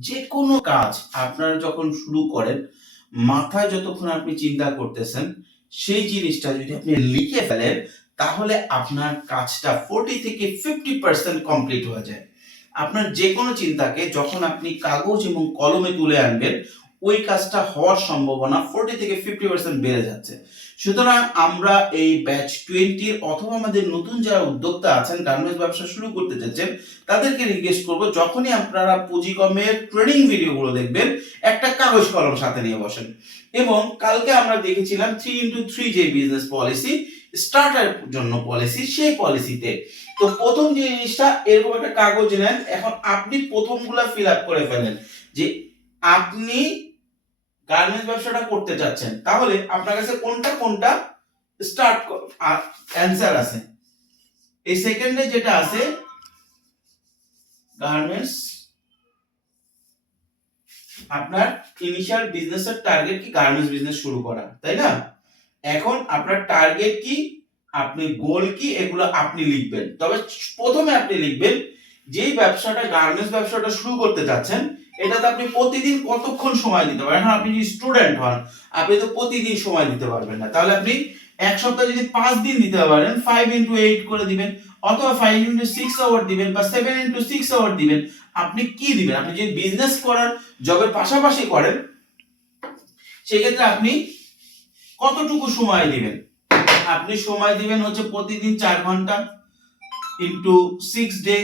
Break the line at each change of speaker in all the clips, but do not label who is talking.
যে কোনো কাজ আপনারা যখন শুরু করেন, মাথায় যতক্ষণ আপনি চিন্তা করতেছেন, সেই জিনিসটা যদি আপনি লিখে ফেলেন, তাহলে আপনার কাজটা ফোর্টি থেকে ফিফটি পার্সেন্ট কমপ্লিট হয়ে যায়। আপনার যে কোনো চিন্তাকে যখন আপনি কাগজ এবং কলমে তুলে আনবেন, ওই কাজটা হওয়ার সম্ভাবনা ফোর্টি থেকে ফিফটি পার্সেন্ট বেড়ে যাচ্ছে। সুতরাং আমরা এই ব্যাচ টোয়েন্টির অথবা আমাদের নতুন যারা উদ্যোক্তা আছেন গার্মেন্টস ব্যবসা শুরু করতে চাচ্ছেন তাদেরকে রিকোয়েস্ট করব, যখনই আপনারা পুঁজিকমের ট্রেনিং ভিডিওগুলো দেখবেন, একটা কাগজ কলম সাথে নিয়ে বসেন। এবং কালকে আমরা দেখেছিলাম থ্রি ইন্টু থ্রি যে বিজনেস পলিসি স্টার্টার জন্য পলিসি সেই পলিসিতে তো প্রথম যে জিনিসটা, এরকম একটা কাগজ নেন, এখন আপনি প্রথমগুলা ফিল আপ করে ফেলেন যে আপনি গার্মেন্টস ব্যবসাটা করতে চাচ্ছেন, তাহলে আপনার কাছে কোনটা কোনটা স্টার্ট অ্যান্সার আছে। এই সেকেন্ডে যেটা আছে গার্মেন্টস আপনার ইনিশিয়াল বিজনেসের টার্গেট কি? গার্মেন্টস বিজনেস শুরু করা, তাই না? এখন আপনার টার্গেট কি? আপনি গোল কি? এগুলো আপনি লিখবেন। তবে প্রথমে আপনি লিখবেন যেই ব্যবসাটা গার্মেন্টস ব্যবসাটা শুরু করতে চাচ্ছেন এটাতে আপনি প্রতিদিন কতক্ষণ সময় দিতে পারেন এখন আপনি যদি স্টুডেন্ট হন, আপনি তো প্রতিদিন সময় দিতে পারবেন না। তাহলে আপনি এক সপ্তাহ যদি পাঁচ দিন দিতে পারেন ফাইভ ইন্টু এইট করে দিবেন, অথবা ফাইভ ইন্টু সিক্স আওয়ার দিবেন, বা সেভেন ইন্টু সিক্স আওয়ার দিবেন, আপনি কি দিবেন? আপনি যদি বিজনেস করার জবের পাশাপাশি করেন, সেক্ষেত্রে আপনি কতটুকু সময় দিবেন? আপনি সময় দিবেন হচ্ছে প্রতিদিন চার ঘণ্টা ইন্টু সিক্স ডে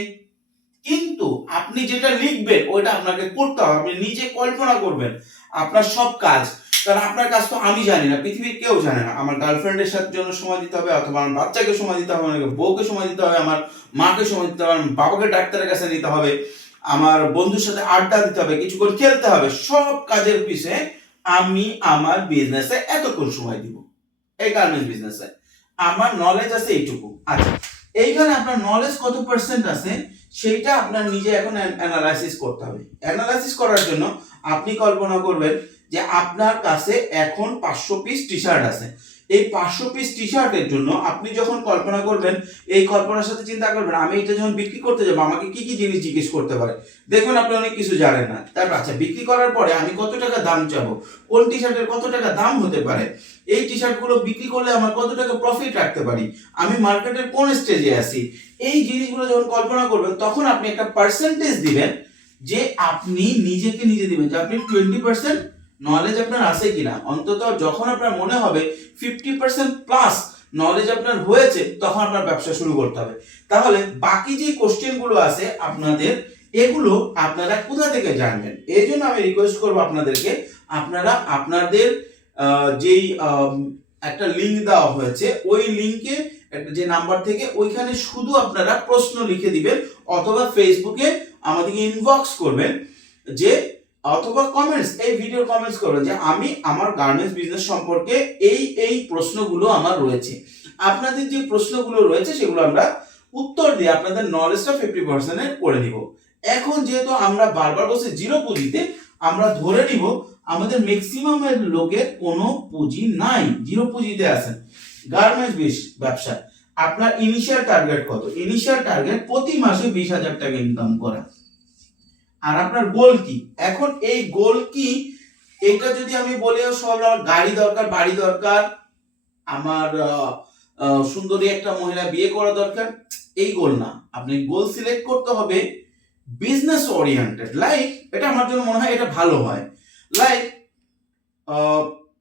কিন্তু আপনি যেটা লিখবেন, ওইটা আপনাকে করতে হবে। আপনি নিজে কল্পনা করবেন আপনার সব কাজ। কারণ আপনার কাজ তো আমি জানি না, পৃথিবীর কেউ জানে না। আমার গার্লফ্রেন্ডের সাথে জন্য সময় দিতে হবে, অথবা আমার বাচ্চাকে সময় দিতে হবে, আমার বউকে সময় দিতে হবে, আমার মাকে সময় দিতে হবে, আমার বাবাকে ডাক্তারের কাছে নিতে হবে, আমার বন্ধুর সাথে আড্ডা দিতে হবে কিছুক্ষণ খেলতে হবে। সব কাজের পিছনে আমি আমার বিজনেসে এতক্ষণ সময় দিব। এই গার্মেন্টস বিজনেসে আমার নলেজ আছে এইটুকু। আচ্ছা। এইখানে আপনার নলেজ কত পার্সেন্ট আছে, সেইটা আপনার নিজে এখন অ্যানালাইসিস করতে হবে। অ্যানালাইসিস করার জন্য আপনি কল্পনা করবেন যে আপনার কাছে এখন পাঁচশো পিস টি শার্ট আছে। এই পাঁচশো পিস টি শার্টের জন্য আপনি যখন কল্পনা করবেন, এই কল্পনার সাথে চিন্তা করবেন, আমি এটা যখন বিক্রি করতে যাব, আমাকে কি কি জিনিস জিজ্ঞেস করতে পারে? দেখবেন আপনি অনেক কিছু জানেন না। তারপর আচ্ছা বিক্রি করার পরে আমি কত টাকা দাম চাবো? কোন টি শার্টের কত টাকা দাম হতে পারে? এই টি শার্টগুলো বিক্রি করলে আমার কত টাকা প্রফিট রাখতে পারি? আমি মার্কেটের কোন স্টেজে আছি? এই জিনিসগুলো যখন কল্পনা করবেন, তখন আপনি একটা পার্সেন্টেজ দিবেন যে আপনি নিজেকে নিজে দিবেন, যে আপনি টোয়েন্টি পার্সেন্ট নলেজ আপনার আছে কিনা? অন্তত যখন আপনার মনে হবে ফিফটি পার্সেন্ট প্লাস নলেজ আপনার হয়েছে, তখন আপনার ব্যবসা শুরু করতে হবে। তাহলে বাকি যে কোশ্চেনগুলো আছে আপনাদের, এগুলো আপনারা কোথা থেকে জানবেন? এই জন্য আমি রিকোয়েস্ট করব আপনাদেরকে, আপনারা আপনাদের যেই একটা লিঙ্ক দেওয়া হয়েছে, ওই লিঙ্কে যে নাম্বার থেকে ওইখানে শুধু আপনারা প্রশ্ন লিখে দিবেন, অথবা ফেসবুকে আমাদেরকে ইনবক্স করবেন যে অথবা কমেন্টস এই ভিডিওর কমেন্টস করবেন যে আমি আমার গার্মেন্টস বিজনেস সম্পর্কে এই এই প্রশ্নগুলো আমার রয়েছে। আপনাদের যে প্রশ্নগুলো রয়েছে সেগুলো আমরা উত্তর দিয়ে আপনাদের নলেজটা ফিফটি পার্সেন্টের করে নিব। এখন যেহেতু আমরা বারবার বলছি জিরো পুঁজিতে, আমরা ধরে নিব আমাদের ম্যাক্সিমামের লোকের কোনো পুঁজি নাই জিরো পুঁজিতে আছেন। গার্মেন্টস ব্যবসা আপনার ইনিশিয়াল টার্গেট কত? ইনিশিয়াল টার্গেট প্রতি মাসে বিশ হাজার টাকা ইনকাম করা। আর আপনার গোল কি? এখন এই গোল কি? এটা যদি আমি বলি, সব গাড়ি দরকার, বাড়ি দরকার, আমার সুন্দরী একটা মহিলা বিয়ে করা দরকার, এই গোল না। আপনি গোল সিলেক্ট করতে হবে বিজনেস ওরিয়েন্টেড লাইক এটা আমার জন্য মনে হয় এটা ভালো হয়। লাইক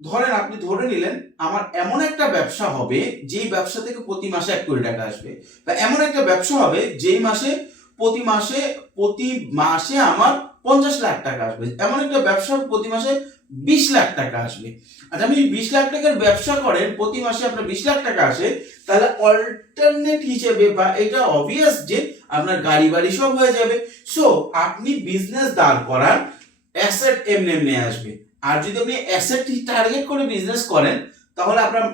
ধরেন আপনি ধরে নিলেন, আমার এমন একটা ব্যবসা হবে, যেই ব্যবসা থেকে প্রতি মাসে এক কোটি টাকা আসবে। বা এমন একটা ব্যবসা হবে, যেই মাসে প্রতি মাসে প্রতি মাসে আমার পঞ্চাশ লাখ টাকা আসবে। এমন একটা ব্যবসা প্রতি মাসে বিশ লাখ টাকা আসবে। আচ্ছা আপনি বিশ লাখ টাকার ব্যবসা করেন, প্রতি মাসে আপনার বিশ লাখ টাকা আসে, তাহলে অল্টারনেট হিসেবে বা এটা অবভিয়াস যে আপনার গাড়ি বাড়ি সব হয়ে যাবে। সো আপনি বিজনেস দাঁড় করান অ্যাসেট এমনি এমনি আসবে। আর যদি আপনি অ্যাসেট টার্গেট করে বিজনেস করেন, তাহলে আপনার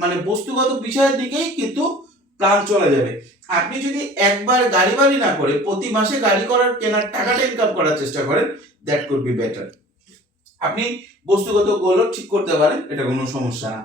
মানে বস্তুগত বিষয়ের দিকেই কিন্তু প্ল্যান চলে যাবে। আপনি যদি একবার গাড়ি বাড়ি না করে প্রতি মাসে গাড়ি করার কেনার টাকাটা ইনকাম করার চেষ্টা করেন দ্যাট কুড বি বেটার আপনি বস্তুগত গোলও ঠিক করতে পারেন, এটা কোনো সমস্যা না।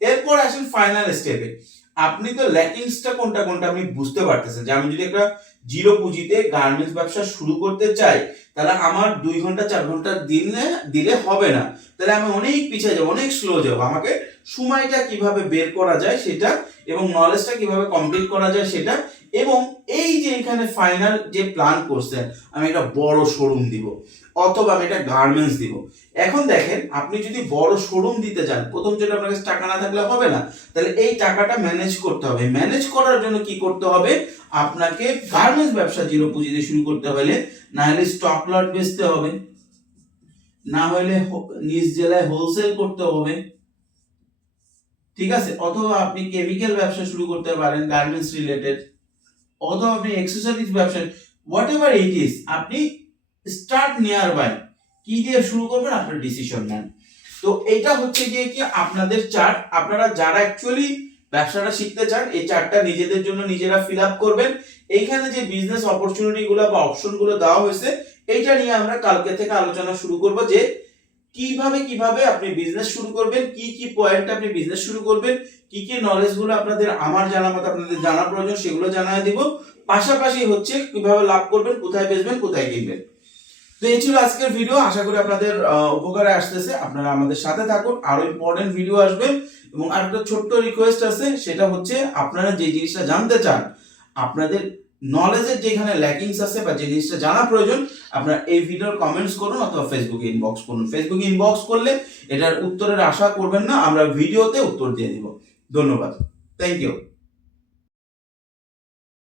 এরপর আসেন ফাইনাল স্টেপে আপনি তো ল্যাকিংসটা কোনটা কোনটা আপনি বুঝতে পারতেছেন যে আমি যদি একটা জিরো পুঁজিতে গার্মেন্টস ব্যবসা শুরু করতে চাই তাহলে আমার দুই ঘণ্টা, চার ঘণ্টা দিলে দিলে হবে না। তাহলে আমি অনেক পিছিয়ে যাব, অনেক স্লো যাব। আমাকে সময়টা কীভাবে বের করা যায় সেটা এবং নলেজটা কীভাবে কমপ্লিট করা যায় সেটা এবং এই যে এখানে ফাইনাল যে প্ল্যান করছেন আমি একটা বড় শোরুম দিব অথবা আমি একটা গার্মেন্টস দিব। এখন দেখেন, আপনি যদি বড় শোরুম দিতে যান, প্রথম যেটা আপনার কাছে টাকা না থাকলে হবে না। তাহলে এই টাকাটা ম্যানেজ করতে হবে। ম্যানেজ করার জন্য কি করতে হবে? আপনাকে গার্মেন্টস ব্যবসা জিরো পুঁজি দিয়ে শুরু করতে হলে না হলে স্টক লট বেচতে হবে। না হলে নিজ জেলায় হোলসেল করতে হবে। ঠিক আছে? অথবা আপনি কেমিক্যাল ব্যবসা শুরু করতে পারেন গার্মেন্টস রিলেটেড অথবা আপনি এক্সেসরিজ ব্যবসা হোয়াট এভার ইট ইজ আপনি স্টার্ট নিয়ার বাই কি দিয়ে শুরু করবেন? আপনার ডিসিশন নেন। তো এটা হচ্ছে গিয়ে কি আপনাদের চার্ট আপনারা যারা অ্যাকচুয়ালি ব্যবসাটা শিখতে চান, এই চার্টটা নিজেদের জন্য নিজেরা ফিল আপ করবেন। এইখানে যে বিজনেস অপরচুনিটি গুলো বা অপশনগুলো দেওয়া হয়েছে এইটা নিয়ে আমরা কালকে থেকে আলোচনা শুরু করব যে কীভাবে কীভাবে আপনি বিজনেস শুরু করবেন, কি কি পয়েন্ট আপনি বিজনেস শুরু করবেন, কি কি নলেজগুলো আপনাদের, আমার জানা মতো আপনাদের জানা প্রয়োজন সেগুলো জানায় দিব। পাশাপাশি হচ্ছে কীভাবে লাভ করবেন, কোথায় বেচবেন, কোথায় কিনবেন। তো এই ছিল আজকের ভিডিও আশা করি আপনাদের উপকারে আসতেছে। আপনারা আমাদের সাথে থাকুন, আরও ইম্পর্টেন্ট ভিডিও আসবে। এবং আরেকটা ছোট্ট রিকোয়েস্ট আছে, সেটা হচ্ছে আপনারা যে জিনিসটা জানতে চান, আপনাদের নলেজের যেখানে ল্যাকিংস আছে বা জিনিসটা জানা প্রয়োজন, আপনারা এই ভিডিওর কমেন্টস করুন অথবা ফেসবুকে ইনবক্স করুন। ফেসবুকে ইনবক্স করলে এটার উত্তরের আশা করবেন না, আমরা ভিডিওতে উত্তর দিয়ে দিব। ধন্যবাদ। Thank you